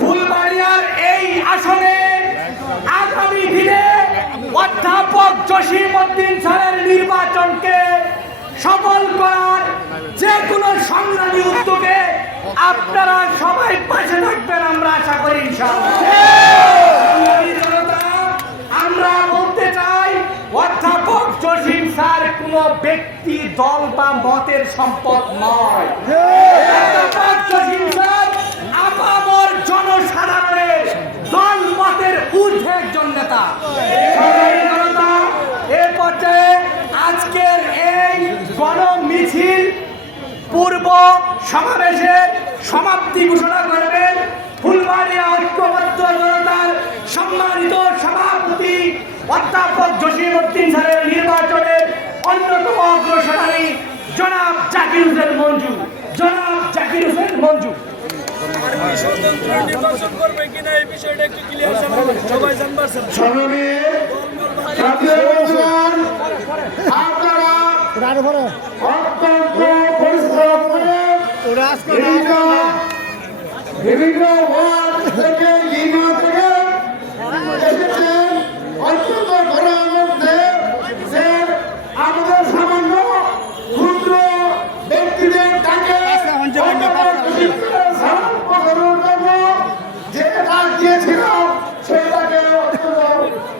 ফুলবাড়িয়ার এই আসনে আগামী দিনে অধ্যাপক জসিমউদ্দিন স্যারের নির্বাচনকে সফল করার যে কোনো সংগ্রামী উদ্যোগে আপনারা সবাই পাশে থাকবেন আমরা আশা করি ইনশাআল্লাহ। আমরা বলতে চাই অধ্যাপক জসিম স্যার কোনো ব্যক্তি দল বা মতের সম্পদ নয়। অধ্যাপক জসিম স্যার আপামর জনসাধারণের দল মতের ঊর্ধ্বে একজন নেতা। এ পর্যায়ে আজকের এই গণমিছিল পূর্ব সমাবেশের সমাপ্তি ঘোষণা করবেন ফুলবাড়িয়া ঐক্যবদ্ধ জনতার সম্মানিত সভাপতি অধ্যাপক জসিমউদ্দিন স্যারের নির্বাচনের অন্যতম অগ্রসরী জনাব জাকির হোসেন মঞ্জু। জনাব জাকির হোসেন মঞ্জু স্বতন্ত্র নির্বাচন করবে কিনা এই বিষয়টা একটু ক্লিয়ার জানাবেন, সবাই জানবার বিভিন্ন ওয়ার্ড থেকে ইউনিয়ন থেকে এসেছেন অত্যন্ত ঘরের মধ্যে যে আমাদের সামান্য ক্ষুদ্র ব্যক্তিদের ডাকে যে ডাক দিয়েছিল সেটাকে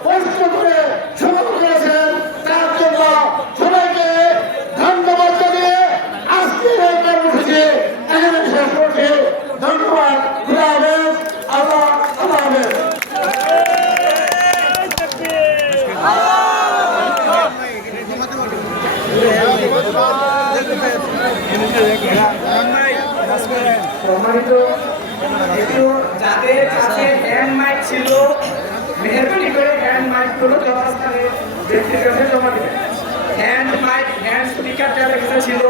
কষ্ট করে সফল করেছেন। তার জন্য সবাইকে ধন্যবাদ জানিয়ে আজকের এই কর্মসূচি এখানে শেষ করছি। ধন্যবাদ। খুদা হাফেজ। আল্লাহ হাফেজ। সম্মানিত একটু যাদের কাছে হ্যান্ড মাইক ছিল মেহরবানি করে হ্যান্ড মাইক গুলো জনস্থানে ব্যক্তির কাছে জমা দিবেন। হ্যান্ড মাইক হ্যান্ড স্পিকার যাদের কাছে ছিল